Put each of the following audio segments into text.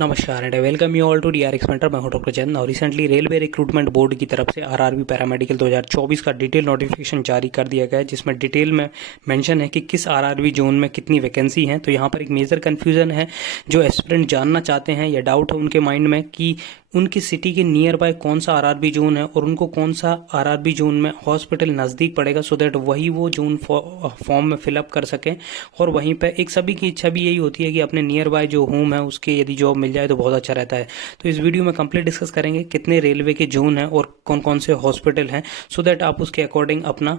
नमस्कार and welcome you all to DRX mentor. मैं हूं डॉक्टर चंद और रिसेंटली रेलवे रिक्रूटमेंट बोर्ड की तरफ से आरआरबी पैरामेडिकल 2024 का डिटेल नोटिफिकेशन जारी कर दिया गया है, जिसमें डिटेल में मेंशन है कि किस आरआरबी जोन में कितनी वैकेंसी है। तो यहाँ पर एक मेजर कन्फ्यूजन है, जो एस्पिरेंट जानना चाहते हैं या डाउट है उनके माइंड में कि उनकी सिटी के नियर बाय कौन सा आरआरबी जोन है और उनको कौन सा आरआरबी जोन में हॉस्पिटल नज़दीक पड़ेगा, सो दैट वही वो जोन फॉर्म में फिलअप कर सकें। और वहीं पे एक सभी की इच्छा भी यही होती है कि अपने नियर बाय जो होम है उसके यदि जॉब मिल जाए तो बहुत अच्छा रहता है। तो इस वीडियो में कंप्लीट डिस्कस करेंगे कितने रेलवे के जोन हैं और कौन कौन से हॉस्पिटल हैं, सो दैट आप उसके अकॉर्डिंग अपना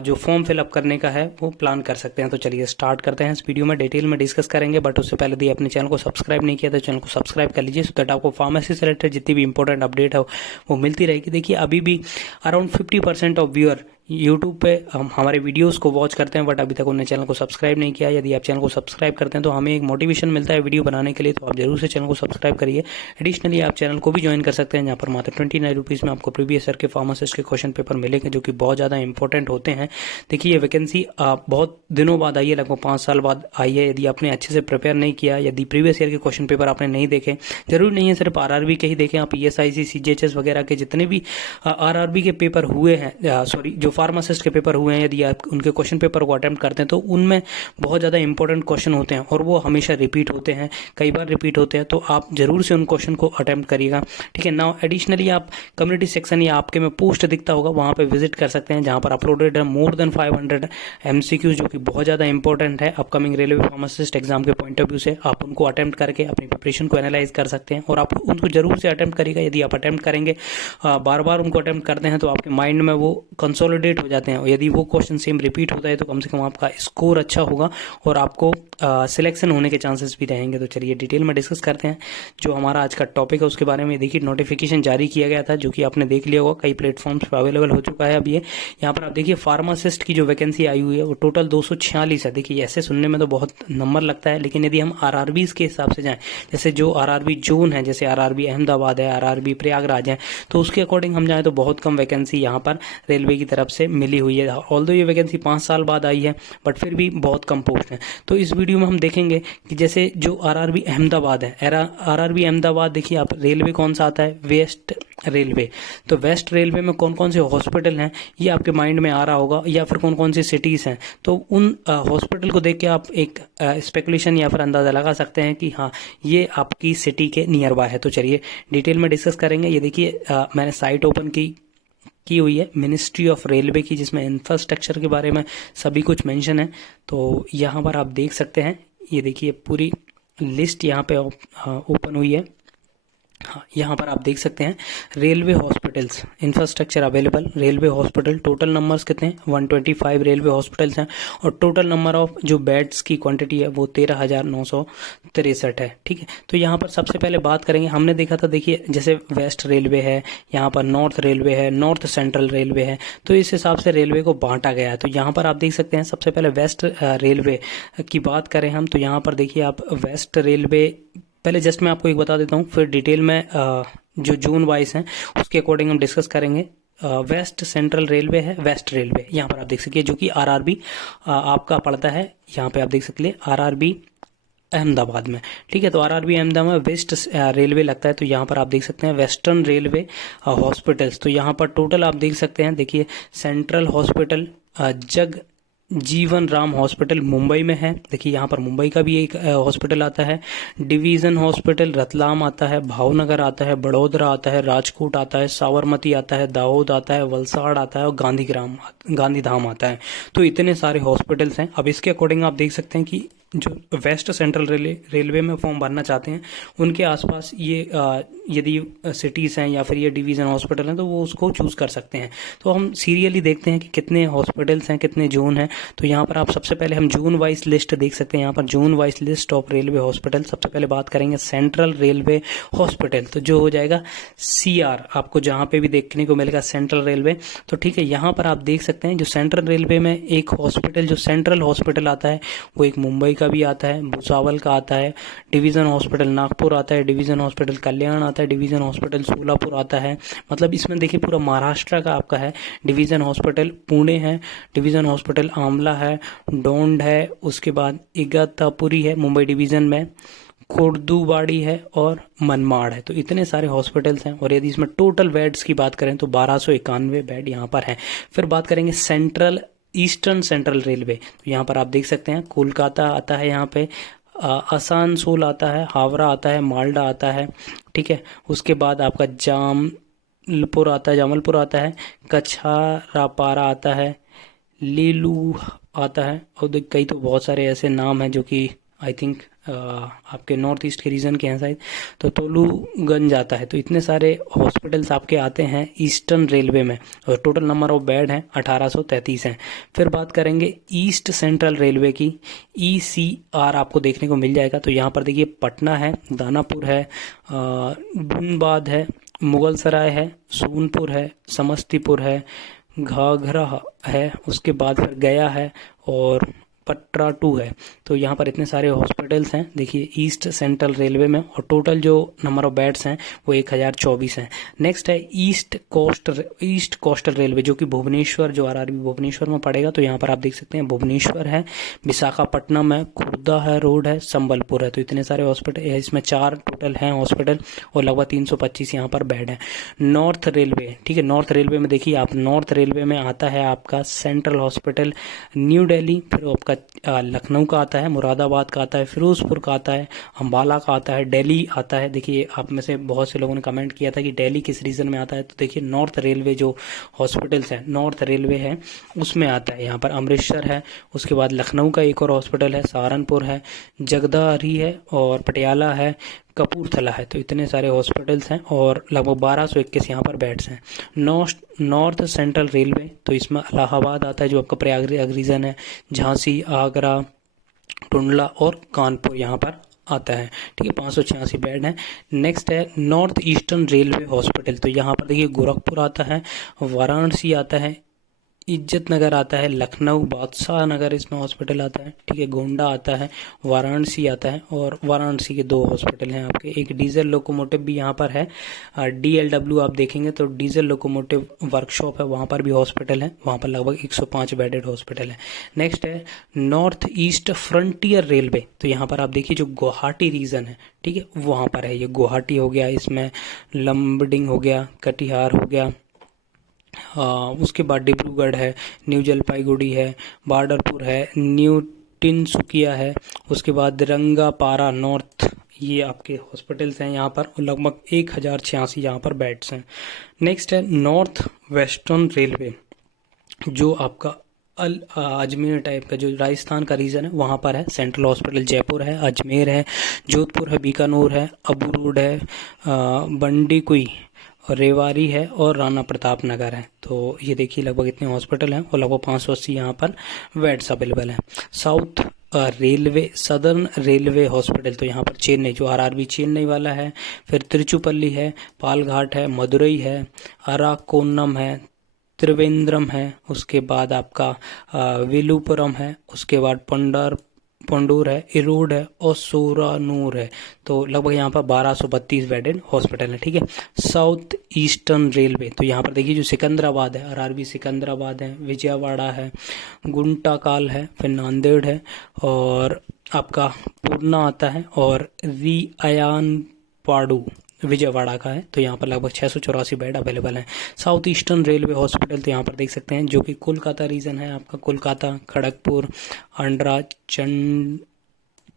जो फॉर्म फिलअप करने का है वो प्लान कर सकते हैं। तो चलिए स्टार्ट करते हैं। इस वीडियो में डिटेल में डिस्कस करेंगे, बट उससे पहले यदि अपने चैनल को सब्सक्राइब नहीं किया तो चैनल को सब्सक्राइब कर लीजिए, सो दैट आपको फार्मेसी से रिलेटेड जितनी भी इंपॉर्टेंट अपडेट है वो मिलती रहेगी। देखिए अभी भी अराउंड 50% ऑफ व्यूअर यूट्यूब पे हम हमारे वीडियोस को वॉच करते हैं, बट अभी तक उन्होंने चैनल को सब्सक्राइब नहीं किया। यदि आप चैनल को सब्सक्राइब करते हैं तो हमें एक मोटिवेशन मिलता है वीडियो बनाने के लिए, तो आप जरूर से चैनल को सब्सक्राइब करिए। एडिशनली आप चैनल को भी ज्वाइन कर सकते हैं, जहाँ पर मात्र 29 रुपीज़ में आपको प्रीवियस ईयर के फार्मासिस्ट के क्वेश्चन पेपर मिलेंगे, जो कि बहुत ज़्यादा इंपॉर्टेंट होते हैं। देखिए ये वैकेंसी बहुत दिनों बाद आई है, लगभग 5 साल बाद आई है। यदि आपने अच्छे से प्रिपेयर नहीं किया, यदि प्रीवियस ईयर के क्वेश्चन पेपर आपने नहीं देखे, जरूरी नहीं है सिर्फ आरआरबी के ही देखें, आप ईएसआईसी सीजीएचएस वगैरह के जितने भी आरआरबी के पेपर हुए हैं, जो फार्मासिस्ट के पेपर हुए हैं, यदि आप उनके क्वेश्चन पेपर को अटेम्प्ट करते हैं तो उनमें बहुत ज़्यादा इंपॉर्टेंट क्वेश्चन होते हैं और वो हमेशा रिपीट होते हैं, कई बार रिपीट होते हैं। तो आप जरूर से उन क्वेश्चन को अटेम्प्ट करिएगा, ठीक है। नाउ एडिशनली आप कम्युनिटी सेक्शन या आपके में पोस्ट दिखता होगा, वहाँ पे विजिट कर सकते हैं, जहाँ पर अपलोडेड है मोर देन 500 एमसीक्यूज, जो कि बहुत ज़्यादा इंपॉर्टेंट है अपकमिंग रेलवे फार्मासिस्ट एग्जाम के पॉइंट ऑफ व्यू से। आप उनको अटेम्प्ट करके अपनी प्रिपरेशन को एनालाइज कर सकते हैं और आप उनको जरूर से अटेम्प्ट करिएगा। यदि आप अटेम्प्ट करेंगे, बार बार उनको अटेम्प्ट करते हैं, तो आपके माइंड में वो कंसोलिडेट हो जाते हैं और यदि वो क्वेश्चन सेम रिपीट होता है तो कम से कम आपका स्कोर अच्छा होगा और आपको सिलेक्शन होने के चांसेस भी रहेंगे। तो चलिए डिटेल में डिस्कस करते हैं जो हमारा आज का टॉपिक है उसके बारे में। देखिए नोटिफिकेशन जारी किया गया था, जो कि आपने देख लिया होगा, कई प्लेटफॉर्म्स पर अवेलेबल हो चुका है अब ये। यहाँ पर आप देखिए फार्मासिस्ट की जो वैकेंसी आई हुई है वो टोटल 246 है। देखिए ऐसे सुनने में तो बहुत नंबर लगता है, लेकिन यदि हम आरआरबीज के हिसाब से जाएं, जैसे जो आरआरबी जोन है, जैसे आरआरबी अहमदाबाद है, आरआरबी प्रयागराज है, तो उसके अकॉर्डिंग हम जाएं तो बहुत कम वैकेंसी यहाँ पर रेलवे की तरफ से मिली हुई है। ऑल्दो ये वैकेंसी 5 साल बाद आई है, बट फिर भी बहुत कम पोस्ट है। तो इस वीडियो में हम देखेंगे कि जैसे जो आरआरबी अहमदाबाद है, आरआरबी अहमदाबाद, देखिए आप रेलवे कौन सा आता है, वेस्ट रेलवे। तो वेस्ट रेलवे में कौन कौन से हॉस्पिटल हैं ये आपके माइंड में आ रहा होगा, या फिर कौन कौन सी सिटीज़ हैं। तो उन हॉस्पिटल को देख के आप एक स्पेकुलेशन या फिर अंदाज़ा लगा सकते हैं कि हाँ ये आपकी सिटी के नियर बाय है। तो चलिए डिटेल में डिस्कस करेंगे। ये देखिए मैंने साइट ओपन की हुई है मिनिस्ट्री ऑफ रेलवे की, जिसमें इंफ्रास्ट्रक्चर के बारे में सभी कुछ मेंशन है। तो यहाँ पर आप देख सकते हैं, ये देखिए पूरी लिस्ट यहाँ पे ओपन हुई है। हाँ यहाँ पर आप देख सकते हैं railway hospitals, infrastructure available, railway hospital, total numbers कितने हैं 125 रेलवे हॉस्पिटल्स हैं और टोटल नंबर ऑफ जो बेड्स की क्वांटिटी है वो 13,963 है, ठीक है। तो यहाँ पर सबसे पहले बात करेंगे, हमने देखा था, देखिए जैसे वेस्ट रेलवे है, यहाँ पर नॉर्थ रेलवे है, नॉर्थ सेंट्रल रेलवे है, तो इस हिसाब से रेलवे को बांटा गया है। तो यहाँ पर आप देख सकते हैं सबसे पहले वेस्ट रेलवे की बात करें हम, तो यहाँ पर देखिए आप वेस्ट रेलवे, पहले जस्ट मैं आपको एक बता देता हूँ, फिर डिटेल में जो जोन वाइज हैं उसके अकॉर्डिंग हम डिस्कस करेंगे। वेस्ट सेंट्रल रेलवे है, वेस्ट रेलवे, यहाँ पर आप देख सकते हैं, जो कि आरआरबी आपका पड़ता है, यहाँ पे आप देख सकते हैं आरआरबी अहमदाबाद में, ठीक है। तो आरआरबी अहमदाबाद में वेस्ट रेलवे लगता है। तो यहाँ पर आप देख सकते हैं वेस्टर्न रेलवे हॉस्पिटल्स। तो यहाँ पर टोटल आप देख सकते हैं, देखिए सेंट्रल हॉस्पिटल जग जीवन राम हॉस्पिटल मुंबई में है, देखिए यहाँ पर मुंबई का भी एक हॉस्पिटल आता है। डिवीज़न हॉस्पिटल रतलाम आता है, भावनगर आता है, बड़ोदरा आता है, राजकोट आता है, साबरमती आता है, दाहोद आता है, वलसाड़ आता है और गांधीधाम आता है। तो इतने सारे हॉस्पिटल्स हैं। अब इसके अकॉर्डिंग आप देख सकते हैं कि जो वेस्ट सेंट्रल रेलवे में फॉर्म भरना चाहते हैं उनके आसपास ये यदि सिटीज़ हैं या फिर ये डिवीज़न हॉस्पिटल हैं तो वो उसको चूज़ कर सकते हैं। तो हम सीरियली देखते हैं कि कितने हॉस्पिटल्स हैं, कितने जोन हैं। तो यहाँ पर आप सबसे पहले हम जोन वाइज लिस्ट देख सकते हैं, यहाँ पर zone wise list of railway hospital. सबसे पहले बात करेंगे सेंट्रल रेलवे हॉस्पिटल, तो जो हो जाएगा CR, आपको जहाँ पे भी देखने को मिलेगा सेंट्रल रेलवे। तो ठीक है, यहाँ पर आप देख सकते हैं जो सेंट्रल रेलवे में एक हॉस्पिटल, जो सेंट्रल हॉस्पिटल आता है वो एक मुंबई का भी आता है, भुसावल का आता है, डिवीज़न हॉस्पिटल नागपुर आता है, डिवीज़न हॉस्पिटल कल्याण आता है, डिवीज़न हॉस्पिटल सोलापुर आता है। मतलब इसमें देखिए पूरा महाराष्ट्र का आपका है। डिवीज़न हॉस्पिटल पुणे है, डिवीज़न हॉस्पिटल आमला है, डोंड है, उसके बाद इगतपुरी है मुंबई डिवीज़न में, खुर्दुबाड़ी है और मनमाड़ है। तो इतने सारे हॉस्पिटल्स हैं। और यदि इसमें टोटल बेड्स की बात करें तो 1291 बेड यहाँ पर हैं। फिर बात करेंगे सेंट्रल ईस्टर्न सेंट्रल रेलवे। तो यहाँ पर आप देख सकते हैं कोलकाता आता है, यहाँ पे आसनसोल आता है, हावड़ा आता है, मालदा आता है, ठीक है। उसके बाद आपका जामलपुर आता है, जामलपुर आता है, कछारापारा आता है, लीलू आता है। और कई तो बहुत सारे ऐसे नाम हैं जो कि आई थिंक आपके नॉर्थ ईस्ट के रीजन के हैं शायद। तो तोलूगंज आता है। तो इतने सारे हॉस्पिटल्स आपके आते हैं ईस्टर्न रेलवे में। और टोटल नंबर ऑफ बेड हैं 1833 हैं। फिर बात करेंगे ईस्ट सेंट्रल रेलवे की। ECR आपको देखने को मिल जाएगा। तो यहाँ पर देखिए पटना है, दानापुर है, धनबाद है, मुगलसराय है, सोनपुर है, समस्तीपुर है, घाघरा है, उसके बाद फिर गया है और पटरा 2 है। तो यहाँ पर इतने सारे हॉस्पिटल्स हैं देखिए ईस्ट सेंट्रल रेलवे में। और टोटल जो नंबर ऑफ बेड्स हैं वो 1024 हैं। नेक्स्ट है ईस्ट कोस्टल रेलवे जो कि भुवनेश्वर, जो RRB भुवनेश्वर में पड़ेगा। तो यहाँ पर आप देख सकते हैं भुवनेश्वर है, विशाखापट्टनम है, खुर्दा है, रोड है, संबलपुर है। तो इतने सारे हॉस्पिटल, इसमें 4 टोटल हैं हॉस्पिटल और लगभग 325 यहाँ पर बेड हैं। नॉर्थ रेलवे, ठीक है, नॉर्थ रेलवे में देखिए आप, नॉर्थ रेलवे में आता है आपका सेंट्रल हॉस्पिटल न्यू दिल्ली, फिर आपका लखनऊ का आता है, मुरादाबाद का आता है, फिरोजपुर का आता है, अंबाला का आता है, दिल्ली आता है। देखिए आप में से बहुत से लोगों ने कमेंट किया था कि दिल्ली किस रीजन में आता है। तो देखिए नॉर्थ रेलवे जो हॉस्पिटल्स हैं, नॉर्थ रेलवे है उसमें आता है। यहाँ पर अमृतसर है, उसके बाद लखनऊ का एक और हॉस्पिटल है, सहारनपुर है, जगदारी है और पटियाला है, कपूरथला है। तो इतने सारे हॉस्पिटल्स हैं और लगभग 1221 यहाँ पर बेड्स हैं। नॉर्थ सेंट्रल रेलवे, तो इसमें इलाहाबाद आता है जो आपका प्रयागराज रीजन है, झांसी, आगरा, टुंडला और कानपुर यहाँ पर आता है, ठीक है। 586 बेड हैं। नेक्स्ट है नॉर्थ ईस्टर्न रेलवे हॉस्पिटल। तो यहाँ पर देखिए गोरखपुर आता है, वाराणसी आता है, इज्जत नगर आता है, लखनऊ, बादशाह नगर इसमें हॉस्पिटल आता है, ठीक है, गोंडा आता है, वाराणसी आता है। और वाराणसी के 2 हॉस्पिटल हैं आपके। एक डीजल लोकोमोटिव भी यहाँ पर है, DLW आप देखेंगे तो डीजल लोकोमोटिव वर्कशॉप है, वहाँ पर भी हॉस्पिटल है। वहाँ पर लगभग 105 बेडेड हॉस्पिटल है। नेक्स्ट है नॉर्थ ईस्ट फ्रंटियर रेलवे। तो यहाँ पर आप देखिए जो गुवाहाटी रीजन है, ठीक है, वहाँ पर है। ये गुवाहाटी हो गया, इसमें लंबडिंग हो गया, कटिहार हो गया, उसके बाद डिब्रूगढ़ है, न्यू जलपाईगुड़ी है, बार्डरपुर है, न्यू टिनसुकिया है, उसके बाद रंगापारा नॉर्थ, ये आपके हॉस्पिटल्स हैं यहाँ पर। लगभग 1086 यहाँ पर बेड्स हैं। नेक्स्ट है नॉर्थ वेस्टर्न रेलवे जो आपका अजमेर टाइप का, जो राजस्थान का रीजन है वहाँ पर है। सेंट्रल हॉस्पिटल जयपुर है, अजमेर है, जोधपुर है, बीकानेर है, अबू रोड है, बंडीकुई और रेवाड़ी है और राणा प्रताप नगर है। तो ये देखिए लगभग इतने हॉस्पिटल हैं और लगभग 580 यहाँ पर बेड्स अवेलेबल हैं। South railway, southern railway hospital, तो यहाँ पर चेन्नई, जो RRB चेन्नई वाला है, फिर तिरुचुपल्ली है, पालघाट है, मदुरई है, अराकोनम है, त्रिवेंद्रम है, उसके बाद आपका विलुपुरम है, उसके बाद पंडूर है, इरोड है और सोरानूर है। तो लगभग यहाँ पर 1232 बेडेड हॉस्पिटल है, ठीक है। साउथ ईस्टर्न रेलवे, तो यहाँ पर देखिए जो सिकंदराबाद है, RRB सिकंदराबाद है, विजयवाड़ा है, गुंटाकाल है, फिर नांदेड़ है और आपका पूर्णा आता है और रियानपाडू विजयवाड़ा का है। तो यहाँ पर लगभग 684 बेड अवेलेबल हैं। साउथ ईस्टर्न रेलवे हॉस्पिटल, तो यहाँ पर देख सकते हैं जो कि कोलकाता रीजन है आपका, कोलकाता, खड़गपुर, आंध्रा,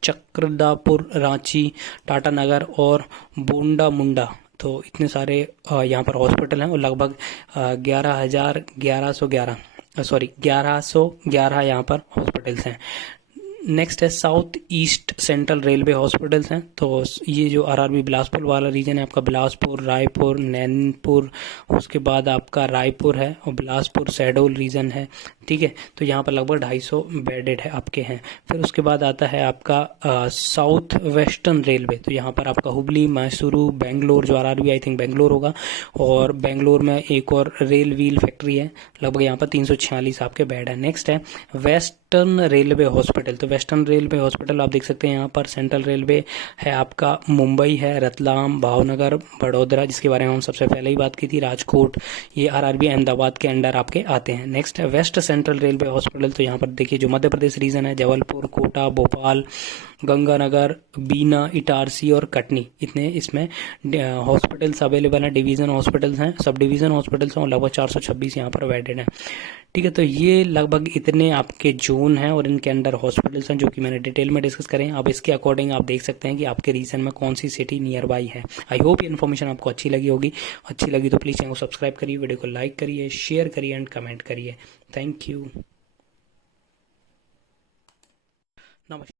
चक्रदापुर, रांची, टाटानगर और बोंडा मुंडा। तो इतने सारे यहाँ पर हॉस्पिटल हैं और लगभग 1111 यहाँ पर हॉस्पिटल्स हैं। नेक्स्ट है south east central railway hospitals हैं। तो ये जो RRB बिलासपुर वाला रीजन है आपका, बिलासपुर, रायपुर, नैनपुर, उसके बाद आपका रायपुर है और बिलासपुर शहडोल रीजन है, ठीक है। तो यहाँ पर लगभग 250 बेडेड है आपके हैं। फिर उसके बाद आता है आपका साउथ वेस्टर्न रेलवे, तो यहाँ पर आपका हुबली, मैसूरू, बेंगलोर, जो RRB आई थिंक बेंगलोर होगा, और बेंगलोर में एक और रेल व्हील फैक्ट्री है, लगभग यहाँ पर 346 आपके बेड है। नेक्स्ट है वेस्टर्न रेलवे हॉस्पिटल। तो वेस्टर्न रेलवे हॉस्पिटल आप देख सकते हैं यहाँ पर। सेंट्रल रेलवे है आपका मुंबई है, रतलाम, भावनगर, बड़ोदरा जिसके बारे में हम सबसे पहले ही बात की थी, राजकोट, ये आरआरबी अहमदाबाद के अंडर आपके आते हैं। नेक्स्ट है वेस्ट सेंट्रल रेलवे हॉस्पिटल, तो यहाँ पर देखिए जो मध्य प्रदेश रीजन है, जबलपुर, कोटा, भोपाल, गंगानगर, बीना, इटारसी और कटनी, इतने इसमें हॉस्पिटल्स अवेलेबल हैं। डिवीज़न हॉस्पिटल्स हैं, सब डिवीज़न हॉस्पिटल्स हैं, लगभग 426 यहाँ पर वेडेड हैं। ठीक है, तो ये लगभग इतने आपके जोन हैं और इनके अंडर हॉस्पिटल्स हैं जो कि मैंने डिटेल में डिस्कस करें। अब इसके अकॉर्डिंग आप देख सकते हैं कि आपके रीजन में कौन सी सिटी नियर बाई है। आई होप ये इन्फॉर्मेशन आपको अच्छी लगी होगी। अच्छी लगी तो प्लीज़ चैनल को सब्सक्राइब करिए, वीडियो को लाइक करिए, शेयर करिए एंड कमेंट करिए। Thank you. नमस्कार।